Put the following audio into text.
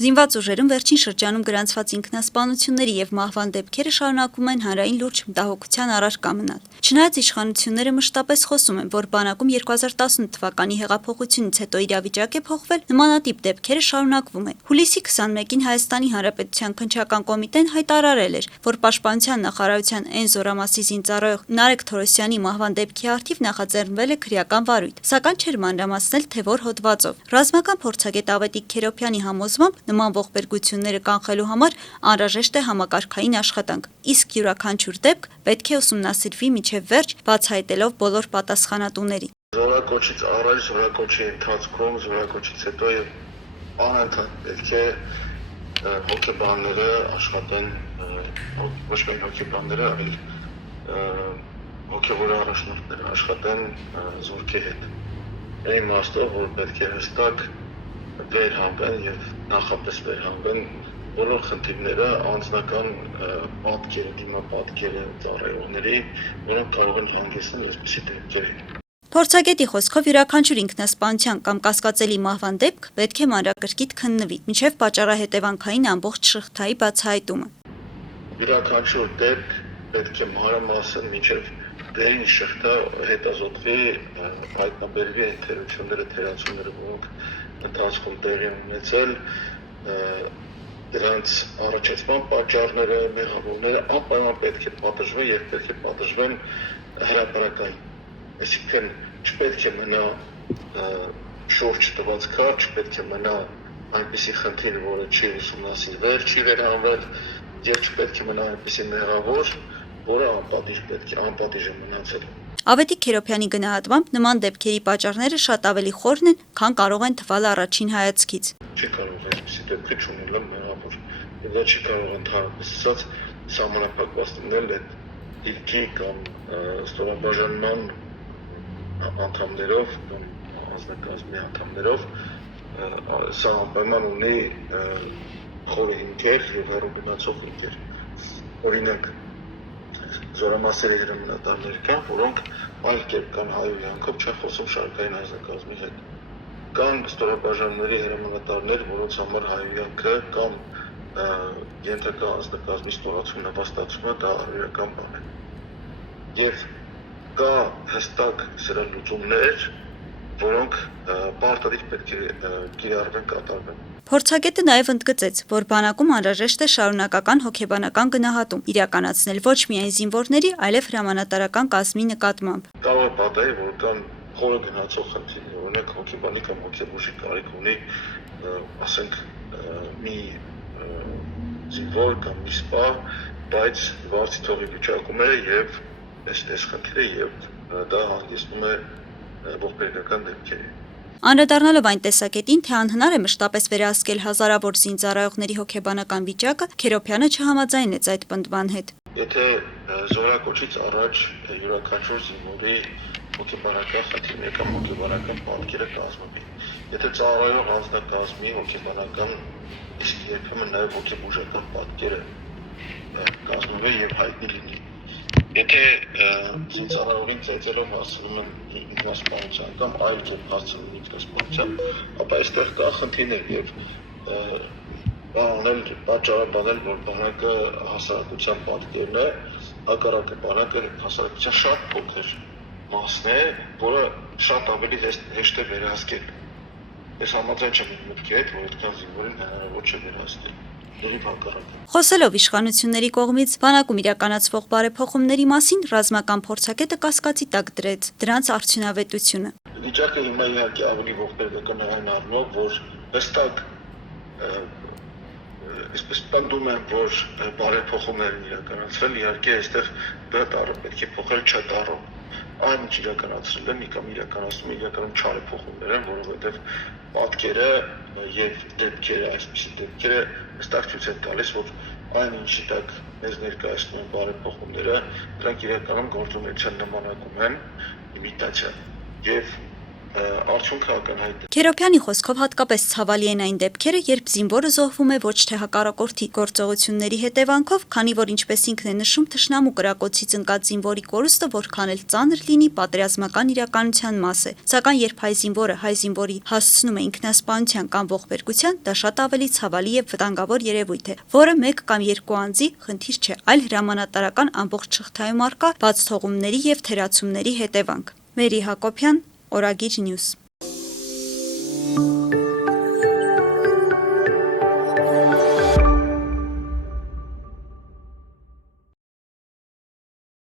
Զինված ուժերում վերջին շրջանում գրանցված ինքնասպանությունների եւ մահվան դեպքերը շարունակվում են հանրային լուրջ մտահոգության առարկա մնալ։ Չնայած իշխանությունները մշտապես խոսում են, որ բանակում 2018 թվականի հեղափոխությունից հետո իրավիճակ է փոխվել, նմանատիպ դեպքերը շարունակվում են։ Հուլիսի 21-ին Հայաստանի Հանրապետության քննչական կոմիտեն հայտարարել էր, որ Պաշտպանության նախարարության N զորամասի զինծառայող Նարեկ Թորոսյանի մահվան դեպքի առթիվ նախաձեռնվել է քրեական վարույթ, սակայն չէր մանրամասնել, թե որ հոդվածով։ Ռազմական փորձագետ Ավետիք Քերոբյանի համոզմամբ նման ողբերգությունները կանխելու համար անհրաժեշտ է համակարգային աշխատանք, իսկ յուրաքանչյուր դեպք պետք է ուսումնասիրվի մինչև վերջ, բացահայտելով բոլոր պատասխանատուներին։ Զորակոչից առաջ, զորակոչի ընթացքում, զորակոչից հետո եւ անընդհատ պետք է հոգեբանները աշխատեն, ոչ միայն հոգեբանները, այլ հոգեվոր առաջնորդները աշխատեն զորքի հետ։ Այն իմաստով, որ պետք է հստակ վերհանվեն եւ նախապես վերհանվեն բոլոր խնդիրները, անձնական պատկերը, դիմապատկերը ծառայողների, որոնք կարող են հանգեցնել այսպիսի դեպքերի։ Փորձագետի խոսքով յուրաքանչյուր ինքնասպանության կամ կասկածելի մահվան դեպք պետք է մանրակրկիտ քննվի, մինչև պատճառահետևանքային ամբողջ շղթայի բացահայտումը։ Յուրաքանչյուր դեպք պետք է մանրամասն մինչև դերին շղթա հետազոտվի, հայտնաբերվի այն թերությունները, թերացումները, որոնք ընթացքում տեղի ունեցել, դրանց առաջացման պատճառները, մեղավորները անպայման պետք է պատժվեն եւ պետք է պատժվեն հրապարակային։ Այսինքն չպետք է մնա շուրջ տված քարտ, չպետք է մնա այնպիսի խնդիր, որը չի ուսումնասիրվել, չի վերանվել, եւ չպետք է մնա այնպիսի մեղավոր, որը անպատիժ է մնացել։ Ավետիք Քերոբյանի գնահատմամբ նման դեպքերի պատճառները շատ ավելի խորն են, քան կարող են թվալ առաջին հայացքից։ Չի կարող այսպիսի դեպքը չունենալ մեղավոր, եւ դա չի կարող ընդհանրապես ասած սահմանափակված լինել այդ դիրքի կամ ստորաբաժանման անդամներով կամ անձնակազմի անդամներով, սա անպայման ունի խորը հիմքեր եւ հեռուգնացող հիմքեր։ Օրինակ, զորամասերի հրամանատարներ կան, որոնք այլ կերպ կան հայհոյանքով չեն խոսում շարքային անձնակազմի հետ։ Կան ստորաբաժանումների հրամանատարներ, որոնց համար հայհոյանքը կամ ենթակա անձնակազմի ստորացում նպաստացումը դա առօրյական բան է։ Եվ կա հստակ սրա լուծումներ, որոնք պարտադիր պետք է կիրառվեն, կատարվեն։ Փորձագետը նաև ընդգծեց, որ բանակում անհրաժեշտ է շարունակական հոգեբանական գնահատում իրականացնել ոչ միայն զինվորների, այլև հրամանատարական կազմի նկատմամբ։ Կարող է պատահի, որ կան խորը գնացող խնդիրներ, օրինակ հոգեբանի կամ հոգեբուժի կարիք ունի, ասենք մի զինվոր կամ մի սպա, բայց վարձի թողի վիճակում է եւ այս խնդիրը եւ դա հանգեցնում է ողբերգական դեպքերի։ Անդրադառնալով այն տեսակետին, թե անհնար է մշտապես վերահսկել հազարավոր զինծառայողների հոգեբանական վիճակը, Քերոբյանը չհամաձայնեց այդ պնդման հետ։ Եթե զորակոչից առաջ յուրաքանչյուր զինվորի հոգեբանական խնդիրները կամ հոգեբանական պատկերը կազմվի, եթե ծառայող անձնակազմի հոգեբանական, իսկ երբեմն նաև հոգեբուժական պատկերը կազմվի եւ հայտնի լինի։ Եթե զինծառայողին ծեծելով հասցնում են ինքնասպանության կամ այլ կերպ հասցնում ինքնասպանության, ապա այստեղ կա խնդիրներ եւ բանել պատճառաբանել, որ բանակը հասարակության պատկերն է, հակառակը բանակը հասարակության շատ փոքր մասն է, որը շատ ավելի հեշտ է վերահսկել։ Ես համաձայն չեմ մտքի հետ, որ այդքան զինվորին հնարավոր չէ վերահսկել։ Խոսելով իշխանությունների կողմից բանակում իրականացվող բարեփոխումների մասին, ռազմական փորձագետը կասկածի տակ դրեց դրանց արդյունավետությունը։ Վիճակը հիմա իհարկե ավելի ողբերգական է այն առումով, որ հստակ այսպես պնդում են, որ բարեփոխումներ են իրականացվել, իհարկե այստեղ դա տառը պետք է փոխել չտառով։ Այն ինչ իրականացրել են, կամ իրականացնում իրականում չարեփոխումներ են, որովհետև պատկերը եւ դեպքերը, այսպիսի դեպքերը հստակ ցույց են տալիս, որ այն ինչի տակ մեզ ներկայացնում են բարեփոխումները, դրանք իրականում գործունեության նմանակում են իմիտացիա։ Եվ արդյունքը ակնհայտ է։ Քերոբյանի խոսքով հատկապես ցավալի են այն դեպքերը, երբ զինվորը զոհվում է ոչ թե հակառակորդի գործողությունների հետևանքով, քանի որ ինչպես ինքն է նշում, թշնամու կրակոցից ընկած զինվորի կորուստը որքան էլ ծանր լինի, պատերազմական իրականության մաս է։ Սակայն երբ հայ զինվորի հասցնում է ինքնասպանության կամ ողբերգության, դա շատ ավելի ցավալի եւ վտանգավոր երևույթ է, որը մեկ կամ երկու անձի խնդիր չէ, այլ հրամանատարական ամբողջ շղթայում առկա բաց թողումների եւ թերացումների հետևանք։ Մերի Հակոբյան, Օրագիր Նյուզ։